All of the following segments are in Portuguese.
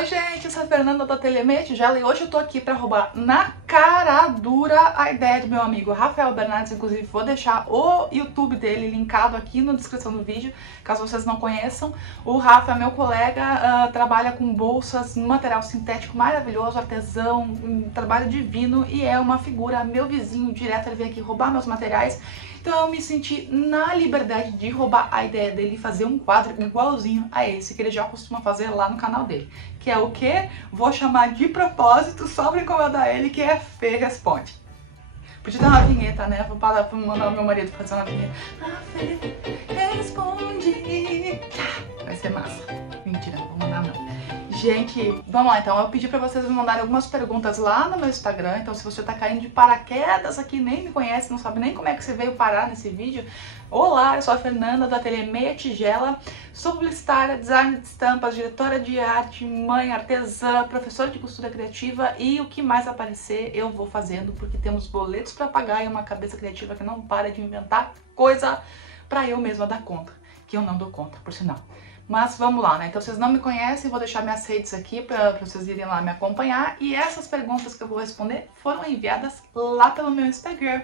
Oi gente, eu sou a Fernanda da Ateliê Tigela e hoje eu tô aqui pra roubar na cara dura a ideia do meu amigo Rafael Bernardes. Inclusive vou deixar o YouTube dele linkado aqui na descrição do vídeo, caso vocês não conheçam. O Rafa é meu colega, trabalha com bolsas, um material sintético maravilhoso, artesão, um trabalho divino e é uma figura, meu vizinho direto, ele veio aqui roubar meus materiais. Então eu me senti na liberdade de roubar a ideia dele e fazer um quadro igualzinho a esse que ele já costuma fazer lá no canal dele. Que é o que? Vou chamar de propósito só pra incomodar ele, que é Fê Responde. Podia dar uma vinheta, né? Vou mandar o meu marido fazer uma vinheta. A Fê responde. Vai ser massa. Mentira, não vou mandar não. Gente, vamos lá então, eu pedi pra vocês me mandarem algumas perguntas lá no meu Instagram, então se você tá caindo de paraquedas aqui, nem me conhece, não sabe nem como é que você veio parar nesse vídeo, olá, eu sou a Fernanda da Ateliê Tigela, sou publicitária, designer de estampas, diretora de arte, mãe, artesã, professora de costura criativa e o que mais aparecer eu vou fazendo, porque temos boletos pra pagar e uma cabeça criativa que não para de inventar coisa pra eu mesma dar conta, que eu não dou conta, por sinal. Mas vamos lá, né? Então vocês não me conhecem, vou deixar minhas redes aqui pra vocês irem lá me acompanhar. E essas perguntas que eu vou responder foram enviadas lá pelo meu Instagram,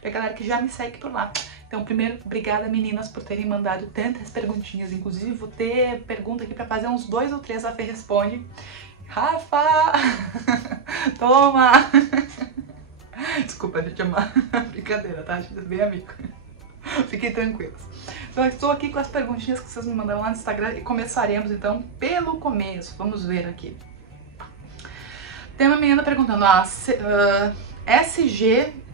pra galera que já me segue por lá. Então primeiro, obrigada meninas por terem mandado tantas perguntinhas. Inclusive vou ter pergunta aqui pra fazer uns 2 ou 3 a Fê Responde. Rafa! Toma! Desculpa, gente, é uma brincadeira, tá? A gente é bem amigo. Fiquem tranquilos. Então eu estou aqui com as perguntinhas que vocês me mandaram lá no Instagram e começaremos então pelo começo. Vamos ver aqui. Tem uma menina perguntando,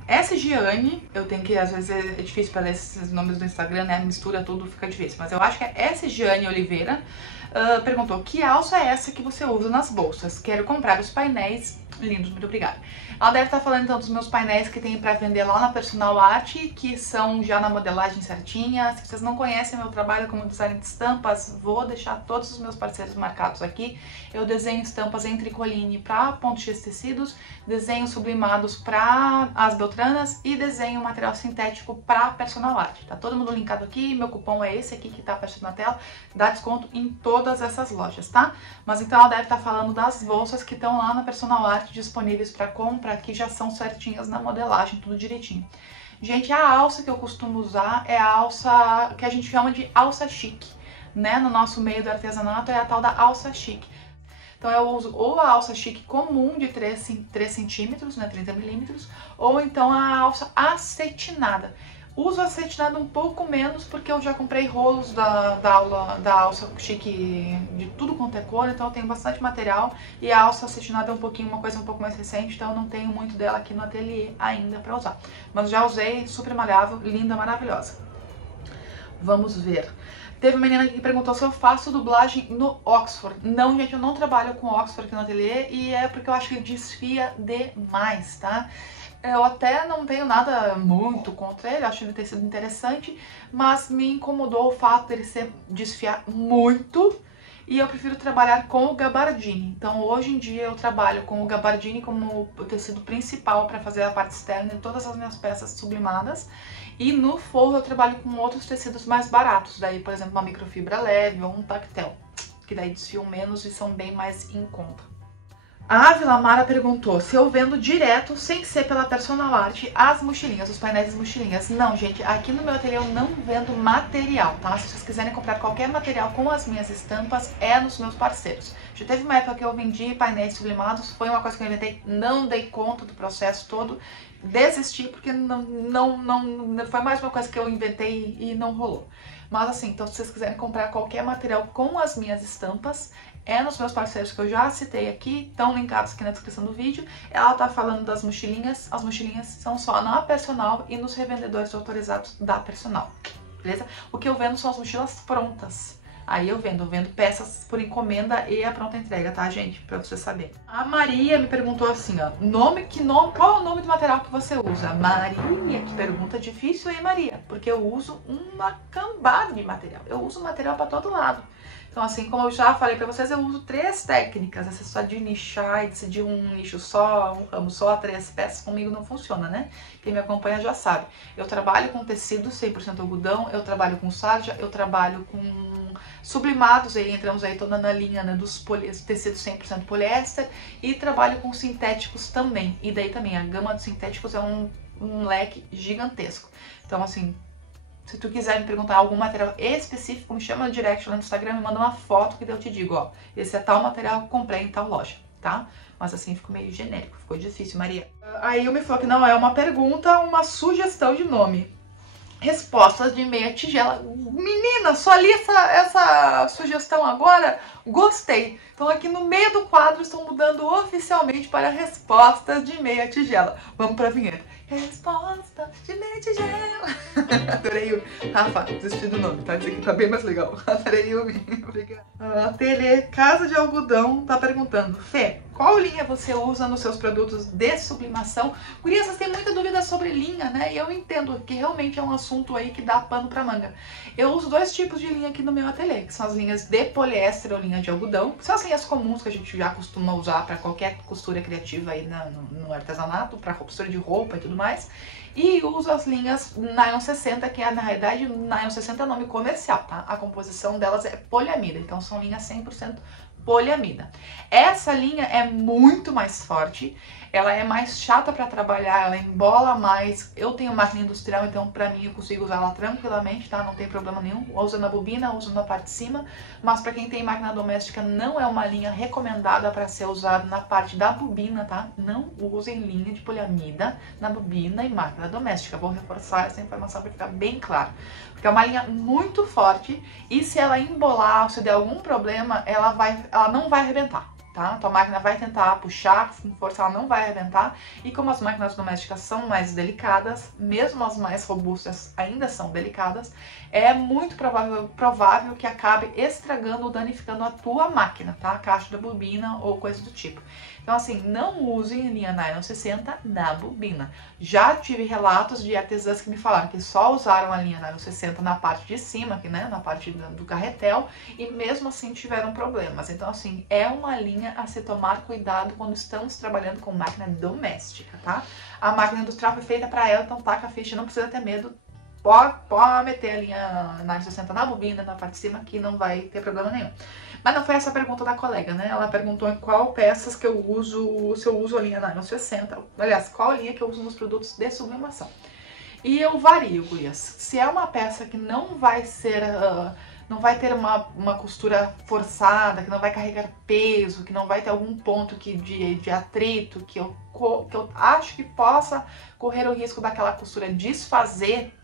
SGane, eu tenho que, às vezes é difícil para ler esses nomes do Instagram, né? Mistura tudo, fica difícil. Mas eu acho que é SGane Oliveira. Perguntou, que alça é essa que você usa nas bolsas? Quero comprar os painéis lindos, muito obrigada. Ela deve estar falando então dos meus painéis que tem pra vender lá na Personal Art, que são já na modelagem certinha. Se vocês não conhecem meu trabalho como designer de estampas, vou deixar todos os meus parceiros marcados aqui. Eu desenho estampas em tricoline para .x Tecidos, desenho sublimados para as Beltranas e desenho material sintético para Personal Art. Tá todo mundo linkado aqui, meu cupom é esse aqui que tá aparecendo na tela, dá desconto em todas essas lojas, tá? Mas então ela deve estar falando das bolsas que estão lá na Personal Art disponíveis para compra, que já são certinhas na modelagem, tudo direitinho. Gente, a alça que eu costumo usar é a alça que a gente chama de alça chique, né? No nosso meio do artesanato é a tal da alça chique. Então eu uso ou a alça chique comum de 3 centímetros, né, 30 milímetros, ou então a alça acetinada. Uso acetinado um pouco menos porque eu já comprei rolos da alça chique de tudo quanto é cor, então eu tenho bastante material e a alça acetinada é uma coisa um pouco mais recente, então eu não tenho muito dela aqui no ateliê ainda pra usar. Mas já usei, super malhável, linda, maravilhosa. Vamos ver. Teve uma menina que perguntou se eu faço dublagem no Oxford. Não, gente, eu não trabalho com Oxford aqui no ateliê e é porque eu acho que ele desfia demais, tá? Eu até não tenho nada muito contra ele, acho ele ter sido interessante, mas me incomodou o fato dele desfiar muito e eu prefiro trabalhar com o gabardine. Então hoje em dia eu trabalho com o gabardine como o tecido principal para fazer a parte externa de todas as minhas peças sublimadas. E no forro eu trabalho com outros tecidos mais baratos, daí por exemplo uma microfibra leve ou um tactel, que daí desfiam menos e são bem mais em conta. A Vilamara perguntou se eu vendo direto, sem ser pela Personal Art, as mochilinhas, os painéis das mochilinhas. Não, gente, aqui no meu ateliê eu não vendo material, tá? Se vocês quiserem comprar qualquer material com as minhas estampas, é nos meus parceiros. Já teve uma época que eu vendi painéis sublimados, foi uma coisa que eu inventei, não dei conta do processo todo, desisti porque não foi mais uma coisa que eu inventei e não rolou. Mas assim, então se vocês quiserem comprar qualquer material com as minhas estampas, é nos meus parceiros que eu já citei aqui, estão linkados aqui na descrição do vídeo. Ela tá falando das mochilinhas, as mochilinhas são só na Personal e nos revendedores autorizados da Personal, beleza? O que eu vendo são as mochilas prontas. Aí eu vendo peças por encomenda e a pronta entrega, tá, gente? Pra você saber. A Maria me perguntou assim, ó, qual é o nome do material que você usa? Maria, que pergunta difícil, hein, Maria? Porque eu uso uma cambada de material. Eu uso material pra todo lado. Então, assim, como eu já falei pra vocês, eu uso 3 técnicas. Essa só de nichar e decidir um nicho só, um ramo só, 3 peças, comigo não funciona, né? Quem me acompanha já sabe. Eu trabalho com tecido 100% algodão, eu trabalho com sarja, eu trabalho com sublimados, aí entramos aí toda na linha, né, dos tecidos 100% poliéster, e trabalho com sintéticos também. E daí também, a gama de sintéticos é um leque gigantesco. Então, assim, se tu quiser me perguntar algum material específico, me chama no direct lá no Instagram, me manda uma foto que daí eu te digo, ó, esse é tal material que eu comprei em tal loja, tá? Mas assim, ficou meio genérico, ficou difícil, Maria. Aí eu me falou que não é uma pergunta, uma sugestão de nome. Respostas de meia tigela. Menina, só li essa sugestão agora, gostei. Então aqui no meio do quadro estão mudando oficialmente para respostas de meia tigela. Vamos pra vinheta. Resposta de meia tigela. Adorei o... Rafa, desisti do nome, tá? Dizer que tá bem mais legal. Adorei o... Obrigada. A Tele Casa de Algodão tá perguntando: Fê, qual linha você usa nos seus produtos de sublimação? Gurias, vocês têm muita dúvida sobre linha, né? E eu entendo que realmente é um assunto aí que dá pano pra manga. Eu uso 2 tipos de linha aqui no meu ateliê, que são as linhas de poliéster ou linha de algodão, que são as linhas comuns que a gente já costuma usar para qualquer costura criativa aí no artesanato, para costura de roupa e tudo mais. E uso as linhas Nylon 60, que é, na realidade, Nylon 60 é o nome comercial, tá? A composição delas é poliamida, então são linhas 100% poliamida. Essa linha é muito mais forte, ela é mais chata para trabalhar, ela embola mais. Eu tenho máquina industrial, então pra mim eu consigo usar ela tranquilamente, tá? Não tem problema nenhum. Uso na bobina, uso na parte de cima, mas para quem tem máquina doméstica não é uma linha recomendada para ser usada na parte da bobina, tá? Não usem linha de poliamida na bobina e máquina doméstica. Vou reforçar essa informação para ficar bem claro. Porque é uma linha muito forte e se ela embolar, se der algum problema, ela não vai arrebentar, tá? Tua máquina vai tentar puxar com força, ela não vai arrebentar. E como as máquinas domésticas são mais delicadas, mesmo as mais robustas ainda são delicadas, é muito provável que acabe estragando ou danificando a tua máquina, tá? A caixa da bobina ou coisa do tipo. Então, assim, não usem linha Nylon 60 na bobina. Já tive relatos de artesãs que me falaram que só usaram a linha Nylon 60 na parte de cima, aqui, né, na parte do carretel, e mesmo assim tiveram problemas. Então, assim, é uma linha a se tomar cuidado quando estamos trabalhando com máquina doméstica, tá? A máquina industrial foi feita para ela, então taca a ficha, não precisa ter medo. Pode meter a linha Nylon 60 na bobina, na parte de cima, que não vai ter problema nenhum. Mas não foi essa a pergunta da colega, né? Ela perguntou em qual peças que eu uso, se eu uso a linha Nylon 60. Aliás, qual linha que eu uso nos produtos de sublimação. E eu vario, gurias. Se é uma peça que não vai ser... não vai ter uma costura forçada, que não vai carregar peso, que não vai ter algum ponto de atrito, que eu acho que possa correr o risco daquela costura desfazer,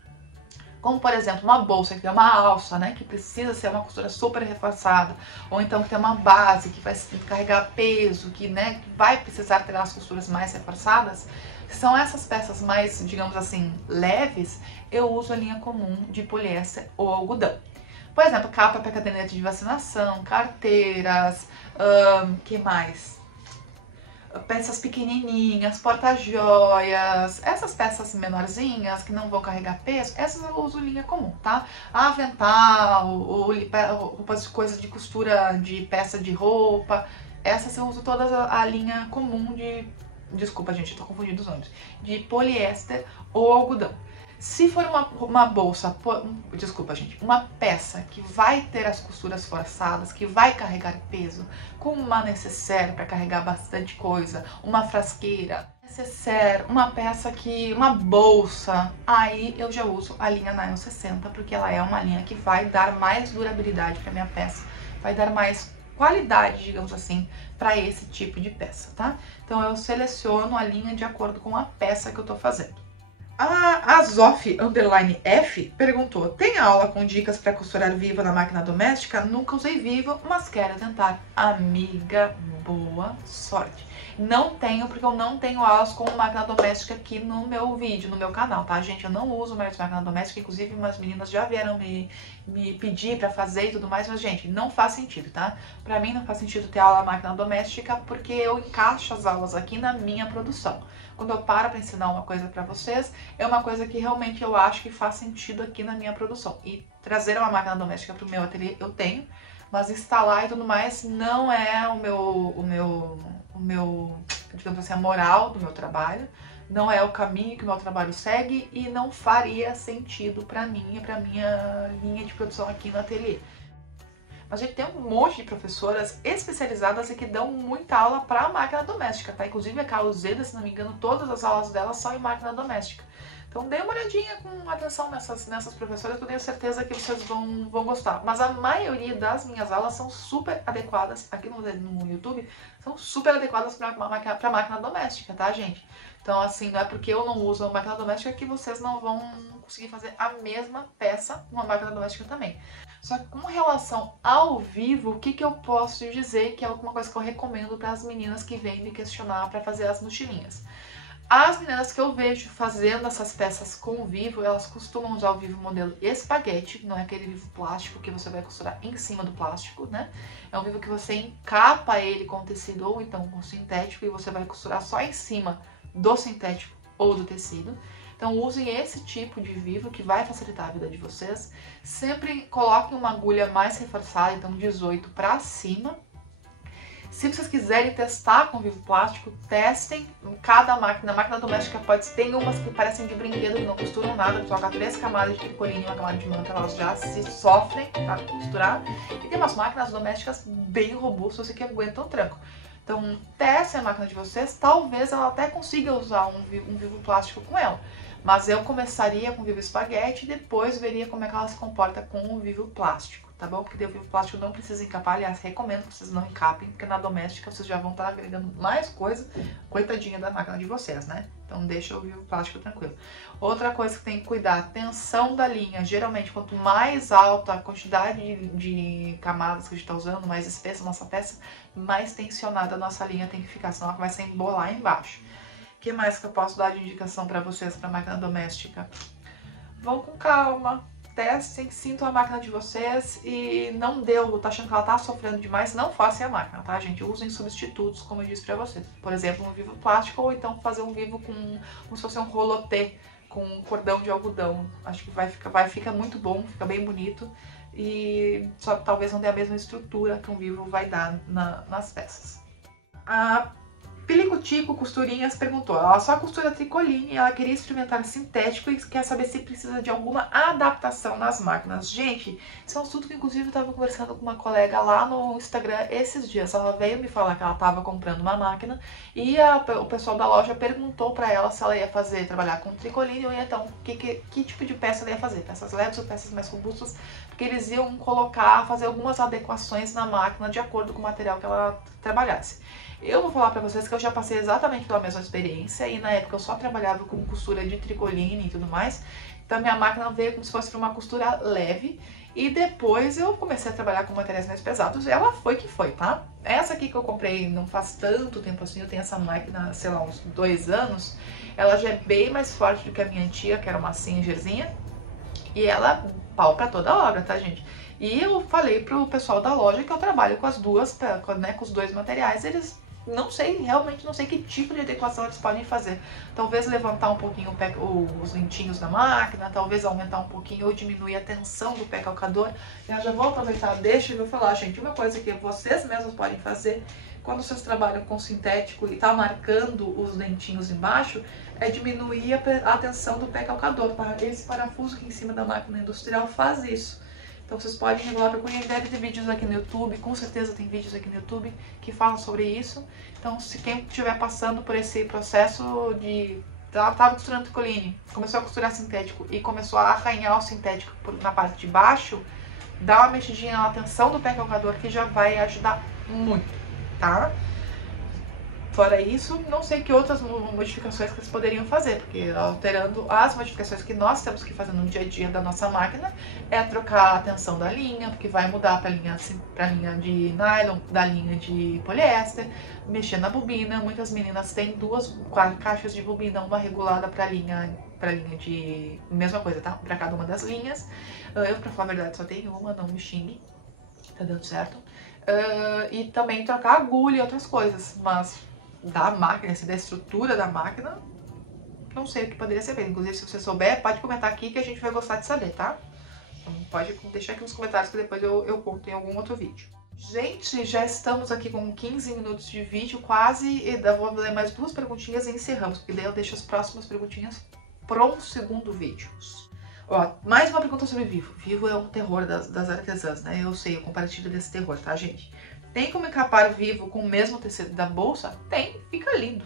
como por exemplo uma bolsa que tem uma alça, né, que precisa ser uma costura super reforçada, ou então que tem uma base que vai carregar peso, que, né, que vai precisar ter as costuras mais reforçadas. São essas peças mais, digamos assim, leves, eu uso a linha comum de poliéster ou algodão. Por exemplo, capa para caderneta de vacinação, carteiras, que mais? Peças pequenininhas, porta-joias, essas peças menorzinhas que não vão carregar peso, essas eu uso linha comum, tá? Avental, roupas de coisas de costura de peça de roupa, essas eu uso todas a linha comum de... Desculpa, gente, eu tô confundindo os nomes. De poliéster ou algodão. Se for uma bolsa, desculpa gente, uma peça que vai ter as costuras forçadas, que vai carregar peso, com uma necessaire para carregar bastante coisa, uma frasqueira, necessaire, uma peça uma bolsa, aí eu já uso a linha Nylon 60, porque ela é uma linha que vai dar mais durabilidade para minha peça, vai dar mais qualidade, digamos assim, para esse tipo de peça, tá? Então eu seleciono a linha de acordo com a peça que eu tô fazendo. A Zof_F perguntou: tem aula com dicas para costurar vivo na máquina doméstica? Nunca usei vivo, mas quero tentar. Amiga, boa sorte. Não tenho, porque eu não tenho aulas com máquina doméstica aqui no meu vídeo, no meu canal, tá, gente? Eu não uso mais máquina doméstica, inclusive umas meninas já vieram me pedir pra fazer e tudo mais, mas, gente, não faz sentido, tá? Pra mim não faz sentido ter aula máquina doméstica, porque eu encaixo as aulas aqui na minha produção. Quando eu paro pra ensinar uma coisa pra vocês, é uma coisa que realmente eu acho que faz sentido aqui na minha produção. E trazer uma máquina doméstica pro meu ateliê eu tenho. mas instalar e tudo mais não é digamos assim, a moral do meu trabalho, não é o caminho que o meu trabalho segue e não faria sentido pra mim e pra minha linha de produção aqui no ateliê. Mas a gente tem um monte de professoras especializadas e que dão muita aula para máquina doméstica, tá? Inclusive a Carol Zeda, se não me engano, todas as aulas dela são em máquina doméstica. Então dê uma olhadinha com atenção nessas professoras, que eu tenho certeza que vocês vão gostar. Mas a maioria das minhas aulas são super adequadas, aqui no YouTube, são super adequadas para máquina doméstica, tá, gente? Então, assim, não é porque eu não uso a máquina doméstica que vocês não vão conseguir fazer a mesma peça numa máquina doméstica também. Só que com relação ao vivo, o que eu posso dizer que é alguma coisa que eu recomendo para as meninas que vêm me questionar para fazer as mochilinhas. As meninas que eu vejo fazendo essas peças com vivo, elas costumam usar o vivo modelo espaguete, não é aquele vivo plástico que você vai costurar em cima do plástico, né? É um vivo que você encapa ele com tecido ou então com sintético e você vai costurar só em cima do sintético ou do tecido. Então usem esse tipo de vivo que vai facilitar a vida de vocês. Sempre coloquem uma agulha mais reforçada, então 18 para cima. Se vocês quiserem testar com vivo plástico, testem cada máquina. A máquina doméstica tem umas que parecem de brinquedo, que não costuram nada, colocar 3 camadas de tricoline e uma camada de manta, elas já se sofrem para costurar. E tem umas máquinas domésticas bem robustas e que aguentam o tranco. Então testem a máquina de vocês, talvez ela até consiga usar um vivo plástico com ela. Mas eu começaria com o vivo espaguete e depois veria como é que ela se comporta com o vivo plástico, tá bom? Porque o vivo plástico não precisa encapar, aliás, recomendo que vocês não encapem, porque na doméstica vocês já vão estar agregando mais coisa, coitadinha da máquina de vocês, né? Então deixa o vivo plástico tranquilo. Outra coisa que tem que cuidar, a tensão da linha. Geralmente, quanto mais alta a quantidade de camadas que a gente está usando, mais espessa a nossa peça, mais tensionada a nossa linha tem que ficar, senão ela vai se embolar embaixo. O que mais que eu posso dar de indicação para vocês para máquina doméstica? Vão com calma, testem, sintam a máquina de vocês e não tá achando que ela tá sofrendo demais, não façam a máquina, tá, gente? Usem substitutos, como eu disse para vocês. Por exemplo, um vivo plástico ou então fazer um vivo como se fosse um rolotê com cordão de algodão. Acho que fica muito bom, fica bem bonito e só talvez não dê a mesma estrutura que um vivo vai dar nas peças. A Pilicutico Costurinhas perguntou, ela só costura tricoline, ela queria experimentar sintético e quer saber se precisa de alguma adaptação nas máquinas. Gente, isso é um assunto que inclusive eu estava conversando com uma colega lá no Instagram esses dias. Ela veio me falar que ela estava comprando uma máquina e o pessoal da loja perguntou para ela se ela ia trabalhar com tricoline ou então que tipo de peça ela ia fazer, peças leves ou peças mais robustas, porque eles iam fazer algumas adequações na máquina de acordo com o material que ela trabalhasse. Eu vou falar pra vocês que eu já passei exatamente pela mesma experiência e na época eu só trabalhava com costura de tricoline e tudo mais, então a minha máquina veio como se fosse uma costura leve e depois eu comecei a trabalhar com materiais mais pesados e ela foi que foi, tá? Essa aqui que eu comprei não faz tanto tempo assim, eu tenho essa máquina, sei lá, uns 2 anos, ela já é bem mais forte do que a minha antiga, que era uma Singerzinha, e ela pau pra toda obra, tá, gente? E eu falei pro pessoal da loja que eu trabalho com as duas, né, com os dois materiais, eles realmente não sei que tipo de adequação eles podem fazer. Talvez levantar um pouquinho os dentinhos da máquina, talvez aumentar um pouquinho ou diminuir a tensão do pé calcador. Eu já vou aproveitar, deixa eu falar, gente, uma coisa que vocês mesmos podem fazer quando vocês trabalham com sintético e tá marcando os dentinhos embaixo, é diminuir a tensão do pé calcador, tá? Esse parafuso aqui em cima da máquina industrial faz isso. Então vocês podem regular, procurem, deve ter vídeos aqui no YouTube, com certeza tem vídeos aqui no YouTube que falam sobre isso. Então se quem estiver passando por esse processo de... Tava costurando tricoline, começou a costurar sintético e começou a arranhar o sintético na parte de baixo, dá uma mexidinha na tensão do pé calcador que já vai ajudar muito, tá? Fora isso, não sei que outras modificações que eles poderiam fazer, porque alterando as modificações que nós temos que fazer no dia a dia da nossa máquina é trocar a tensão da linha, porque vai mudar para linha de nylon, da linha de poliéster, mexer na bobina. Muitas meninas têm 2 caixas de bobina, uma regulada para linha de... mesma coisa, tá? Para cada uma das linhas. Eu, pra falar a verdade, só tenho uma, não me xingue, tá dando certo. E também trocar agulha e outras coisas, mas da máquina, da estrutura da máquina, não sei o que poderia ser feito. Inclusive, se você souber, pode comentar aqui que a gente vai gostar de saber, tá? Então pode deixar aqui nos comentários que depois eu conto em algum outro vídeo. Gente, já estamos aqui com 15 minutos de vídeo quase, e vou ler mais 2 perguntinhas e encerramos, porque daí eu deixo as próximas perguntinhas para um segundo vídeo. Ó, mais uma pergunta sobre Vivo. Vivo é um terror das artesãs, né? Eu sei, eu compartilho desse terror, tá, gente? Tem como encapar Vivo com o mesmo tecido da bolsa? Tem, fica lindo,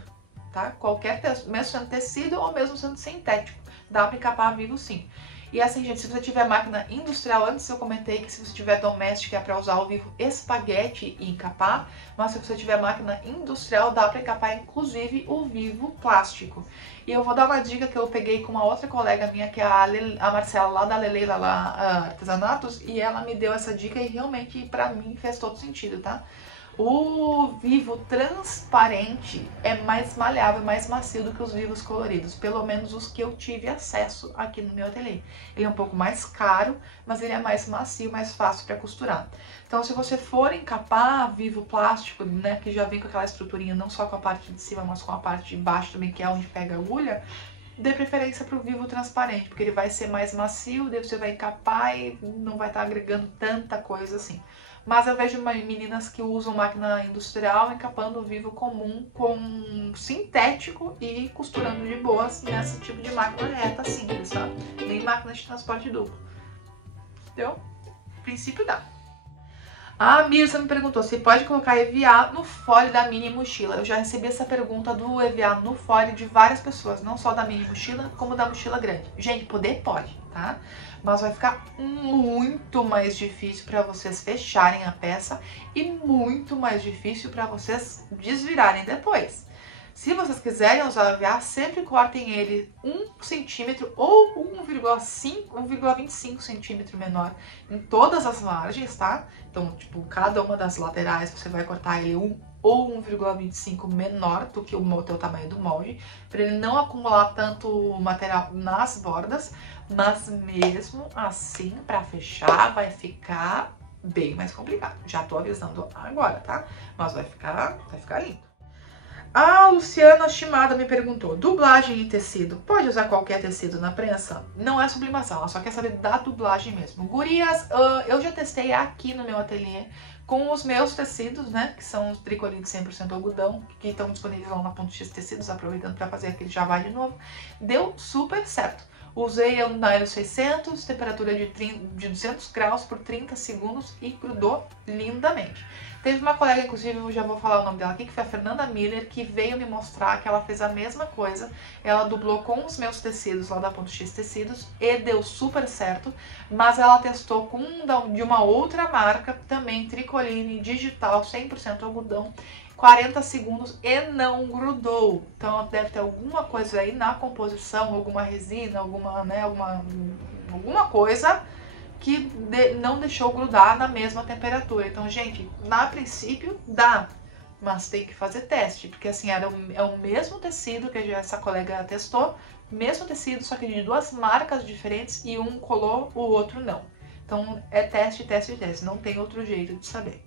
tá? Qualquer mesmo sendo tecido ou mesmo sendo sintético, dá pra encapar Vivo sim. E assim, gente, se você tiver máquina industrial, antes eu comentei que se você tiver doméstica é para usar o Vivo espaguete e encapar, mas se você tiver máquina industrial dá para encapar inclusive o Vivo plástico. E eu vou dar uma dica que eu peguei com uma outra colega minha, que é a Marcela, lá da Leleila lá, Artesanatos, e ela me deu essa dica e realmente pra mim fez todo sentido, tá? O Vivo transparente é mais maleável, mais macio do que os Vivos coloridos, pelo menos os que eu tive acesso aqui no meu ateliê. Ele é um pouco mais caro, mas ele é mais macio, mais fácil para costurar. Então, se você for encapar Vivo plástico, né, que já vem com aquela estruturinha, não só com a parte de cima, mas com a parte de baixo também, que é onde pega a agulha, dê preferência para o Vivo transparente, porque ele vai ser mais macio, daí você vai encapar e não vai estar agregando tanta coisa assim. Mas eu vejo meninas que usam máquina industrial encapando o Vivo comum com sintético e costurando de boas nesse tipo de máquina reta simples, tá? Nem máquina de transporte duplo. Entendeu? No princípio dá. A Mirza me perguntou se pode colocar EVA no fole da mini mochila. Eu já recebi essa pergunta do EVA no fole de várias pessoas, não só da mini mochila, como da mochila grande. Gente, poder pode, tá? Mas vai ficar muito mais difícil para vocês fecharem a peça e muito mais difícil para vocês desvirarem depois. Se vocês quiserem usar o EVA, sempre cortem ele 1 centímetro ou 1,25 centímetro menor em todas as margens, tá? Então, tipo, cada uma das laterais você vai cortar ele 1 ou 1,25 menor do que o teu tamanho do molde, para ele não acumular tanto material nas bordas, mas mesmo assim, para fechar, vai ficar bem mais complicado. Já tô avisando agora, tá? Mas vai ficar lindo. A Luciana Shimada me perguntou, dublagem em tecido, pode usar qualquer tecido na prensa? Não é sublimação, ela só quer saber da dublagem mesmo. Gurias, eu já testei aqui no meu ateliê com os meus tecidos, né, que são os tricoline 100% algodão, que estão disponíveis lá na Ponto X Tecidos, aproveitando para fazer aquele jabá de novo. Deu super certo. Usei o nylon 600, temperatura de 200 graus por 30 segundos e grudou lindamente. Teve uma colega, inclusive, eu já vou falar o nome dela aqui, que foi a Fernanda Miller, que veio me mostrar que ela fez a mesma coisa. Ela dublou com os meus tecidos lá da Ponto X Tecidos e deu super certo, mas ela testou com de uma outra marca, também tricoline digital, 100% algodão, 40 segundos e não grudou. Então deve ter alguma coisa aí na composição, alguma resina, alguma coisa que não deixou grudar na mesma temperatura. Então, gente, na princípio dá, mas tem que fazer teste, porque assim, é o mesmo tecido que essa colega testou, mesmo tecido, só que de 2 marcas diferentes e um colou, o outro não. Então é teste, teste, teste, não tem outro jeito de saber.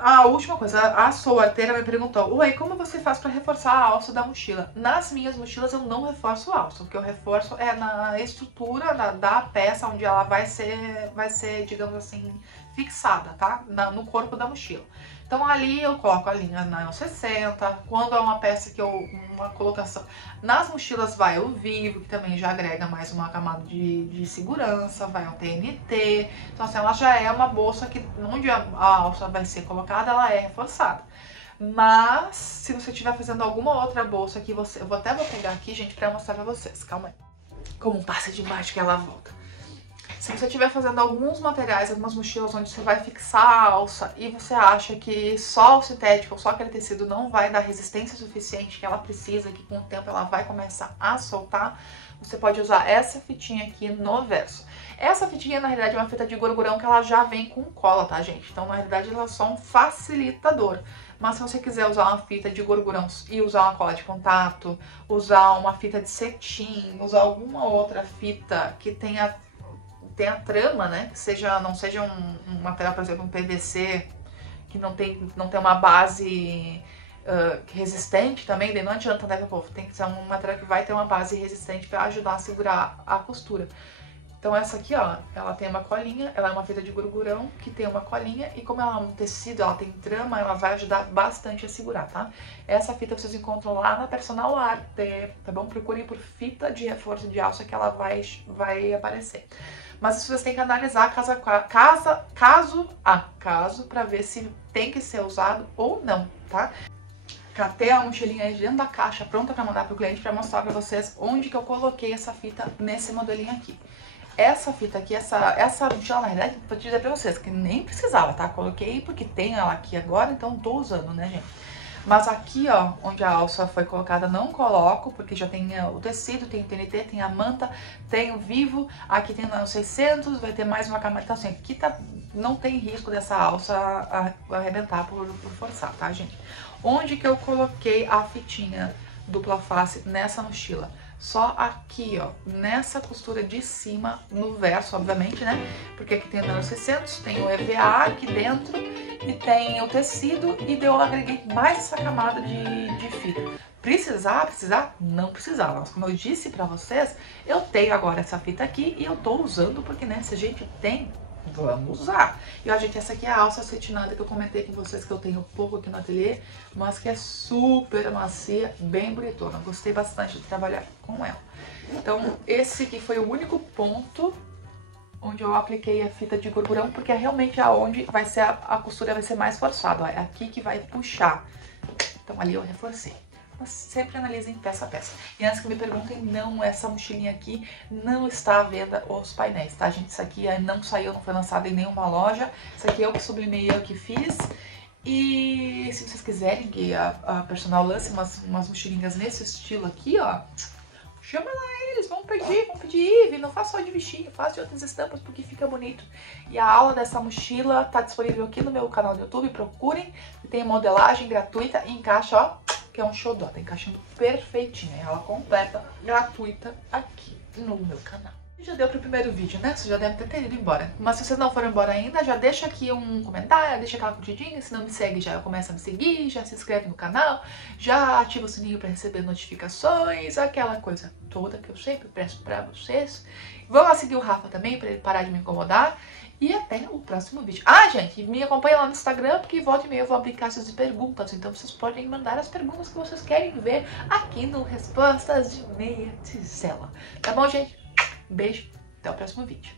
A última coisa, a Sou Arteira me perguntou, ué, como você faz para reforçar a alça da mochila? Nas minhas mochilas eu não reforço a alça, o que eu reforço é na estrutura da peça, onde ela vai ser, digamos assim, fixada, tá? No corpo da mochila. Então ali eu coloco a linha nylon 60, quando é uma peça que uma colocação... Nas mochilas vai o Vivo, que também já agrega mais uma camada de segurança, vai o TNT, então assim, ela já é uma bolsa que onde a alça vai ser colocada, ela é reforçada. Mas, se você estiver fazendo alguma outra bolsa que eu vou pegar aqui, gente, pra mostrar pra vocês, calma aí. Como um passe de mágica, ela volta. Se você estiver fazendo alguns materiais, algumas mochilas onde você vai fixar a alça e você acha que só o sintético ou só aquele tecido não vai dar resistência suficiente que ela precisa, que com o tempo ela vai começar a soltar, você pode usar essa fitinha aqui no verso. Essa fitinha, na realidade, é uma fita de gorgurão que ela já vem com cola, tá, gente? Então, na realidade, ela é só um facilitador. Mas se você quiser usar uma fita de gorgurão e usar uma cola de contato, usar uma fita de cetim, usar alguma outra fita que tenha trama, né, que não seja um material, por exemplo, um PVC, que não tem uma base resistente também, daí não adianta, né, povo, tem que ser um material que vai ter uma base resistente para ajudar a segurar a costura. Então essa aqui, ó, ela tem uma colinha, ela é uma fita de gorgurão que tem uma colinha e como ela é um tecido, ela tem trama, ela vai ajudar bastante a segurar, tá? Essa fita vocês encontram lá na Personal Arte, tá bom? Procurem por fita de reforço de alça que ela vai aparecer. Mas vocês têm que analisar caso para ver se tem que ser usado ou não, tá? Catei a mochilinha aí dentro da caixa, pronta para mandar pro cliente, para mostrar para vocês onde que eu coloquei essa fita nesse modelinho aqui. Essa fita aqui, essa mochila, na verdade, vou dizer pra vocês que nem precisava, tá? Coloquei porque tem ela aqui agora, então tô usando, né, gente? Mas aqui, ó, onde a alça foi colocada, não coloco, porque já tem o tecido, tem o TNT, tem a manta, tem o Vivo, aqui tem o 600, vai ter mais uma camada. Então, assim, aqui tá, não tem risco dessa alça arrebentar por forçar, tá, gente? Onde que eu coloquei a fitinha dupla face nessa mochila? Só aqui, ó, nessa costura de cima, no verso, obviamente, né? Porque aqui tem o nano 600, tem o EVA aqui dentro e tem o tecido e eu agreguei mais essa camada de fita. Precisar? Não precisava. Mas como eu disse pra vocês, eu tenho agora essa fita aqui e eu tô usando porque, né, se a gente tem, vamos usar. E ó, gente, essa aqui é a alça acetinada que eu comentei com vocês que eu tenho pouco aqui no ateliê, mas que é super macia, bem bonitona. Gostei bastante de trabalhar com ela. Então, esse aqui foi o único ponto onde eu apliquei a fita de gorgurão, porque é realmente aonde vai ser a costura vai ser mais forçada, ó. É aqui que vai puxar. Então, ali eu reforcei. Mas sempre analisem peça a peça. E antes que me perguntem, não, essa mochilinha aqui não está à venda os painéis, tá, gente? Isso aqui não saiu, não foi lançado em nenhuma loja. Isso aqui eu que sublimei, eu que fiz. E se vocês quiserem que a Personal lance umas mochilinhas nesse estilo aqui, ó, chama lá eles, vão pedir, Ivy, não faz só de bichinho, faz de outras estampas porque fica bonito. E a aula dessa mochila tá disponível aqui no meu canal do YouTube, procurem. Tem modelagem gratuita e encaixa, ó, que é um xodó, tá encaixando perfeitinho. Ela completa, gratuita, aqui no meu canal. Já deu pro primeiro vídeo, né? Você já deve ter ido embora. Mas se vocês não foram embora ainda, já deixa aqui um comentário, deixa aquela curtidinha. Se não me segue, já começa a me seguir, já se inscreve no canal, já ativa o sininho pra receber notificações, aquela coisa toda que eu sempre peço pra vocês. Vão lá seguir o Rafa também, pra ele parar de me incomodar. E até o próximo vídeo. Ah, gente, me acompanha lá no Instagram, porque volta e meia eu vou abrir caixas de perguntas. Então vocês podem mandar as perguntas que vocês querem ver aqui no Respostas de Meia Tigela. Tá bom, gente? Beijo, até o próximo vídeo.